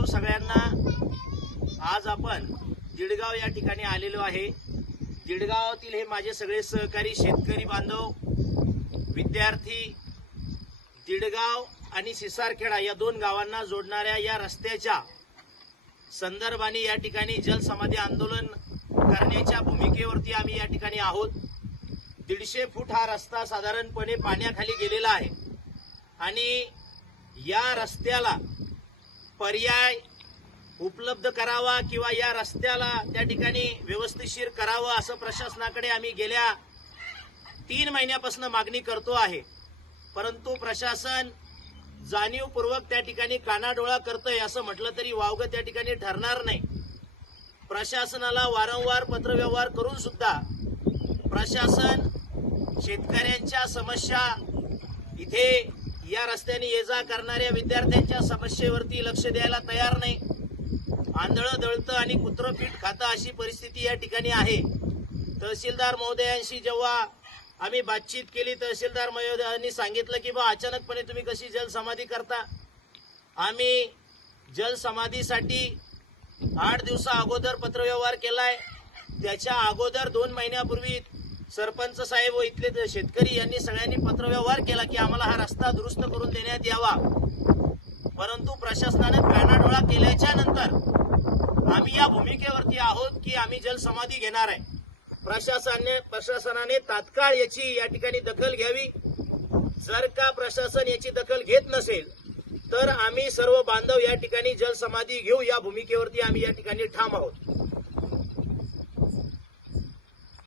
बांधव सगळ्यांना. आज आपण दिडगाव या ठिकाणी आलेलो आहे. दिडगावातील हे माझे सगळे सहकारी शेतकरी बांधव विद्यार्थी दिडगाव आणि सिसारखेडा या दोन गावांना जोडणाऱ्या या रस्त्याच्या संदर्भाने या ठिकाणी जलसमाधी आंदोलन करण्याच्या भूमिकेवरती आम्ही या ठिकाणी आहोत. दीडशे फूट हा रस्ता साधारणपणे पाण्याखाली गेलेला आहे. आणि या रस्त्याला पर्याय उपलब्ध करावा किंवा या रस्त्याला त्या ठिकाणी व्यवस्थितशीर करावं असं प्रशासनाकडे आम्ही गेल्या तीन महिन्यापासून मागणी करतो आहे. परंतु प्रशासन जाणीवपूर्वक त्या ठिकाणी कानाडोळा करतंय असं म्हटलं तरी वावगं त्या ठिकाणी ठरणार नाही. प्रशासनाला वारंवार पत्रव्यवहार करून सुद्धा प्रशासन शेतकऱ्यांच्या समस्या इथे या रस्त्याने ये जा करणाऱ्या विद्यार्थ्यांच्या समस्येवरती लक्ष द्यायला तयार नाही. आंधळं दळतं आणि कुत्रं पीठ खातं अशी परिस्थिती या ठिकाणी आहे. तहसीलदार महोदयांशी जेव्हा आम्ही बातचीत केली तहसीलदार महोदयांनी सांगितलं की बा अचानकपणे तुम्ही कशी जलसमाधी करता? आम्ही जलसमाधीसाठी आठ दिवसा अगोदर पत्रव्यवहार केलाय. त्याच्या अगोदर दोन महिन्यापूर्वी सरपंच साहेब व इथले शेतकरी यांनी सगळ्यांनी पत्रव्यवहार केला की आम्हाला हा रस्ता दुरुस्त करून देण्यात यावा. परंतु प्रशासनाने कानाडोळा केल्याच्यानंतर आम्ही या भूमिकेवरती आहोत की आम्ही जलसमाधी घेणार आहे. प्रशासनाने प्रशासनाने तात्काळ याची या ठिकाणी दखल घ्यावी. जर का प्रशासन याची दखल घेत नसेल तर आम्ही सर्व बांधव या ठिकाणी जलसमाधी घेऊ या भूमिकेवरती आम्ही या ठिकाणी ठाम आहोत.